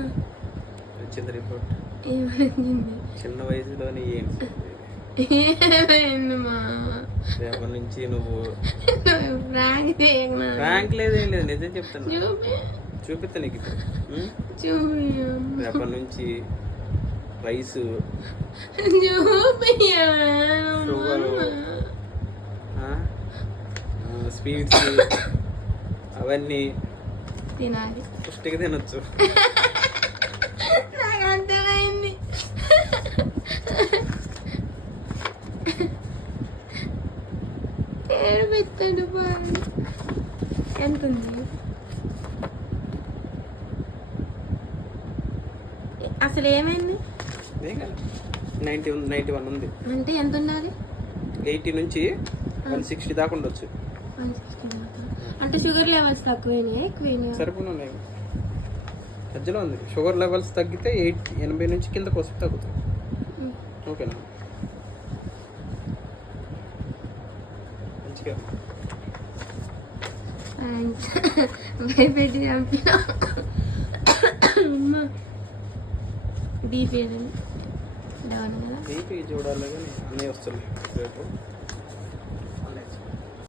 వచ్చింది రిపోర్ట్. ఏమైంది? చిన్న వయసులోనే ఏంటి ఏమైంది మా? రేపటి నుంచి నువ్వు ప్రాంక్ చేయకు. ర్యాంక్ లేదేం లేదు, నిజం చెప్తున్నా. చూపి చూపిస్తా నీకు ఇప్పుడు. చూపి రేపటి నుంచి రైసు, షుగరు, స్వీట్స్ అవన్నీ తినాలి. పుష్టిగా తినొచ్చు. నాకు అర్థమైంది. పేరు పెట్టండి బాగా. ఎంత ఉంది అసలు? ఏమైంది? 91 ఉంది. అంటే ఎంత ఉండాలి? 80 నుంచి 160 దాకా ఉండొచ్చు. 160 దాకా. అంటే షుగర్ లెవెల్స్ తక్కువైనాయా ఎక్కువైనాయా? సరిపోయినాయి, మధ్యలో ఉంది. షుగర్ లెవెల్స్ తగ్గితే 80 నుంచి కిందకు వస్తే తగ్గుతుంది. ఓకేనా? మంచిగా భయపెట్టి చంపినా. బీపీ డౌన్ కదా. బీపీ చూడాలి కానీ అన్నీ వస్తున్నాయి రేపు.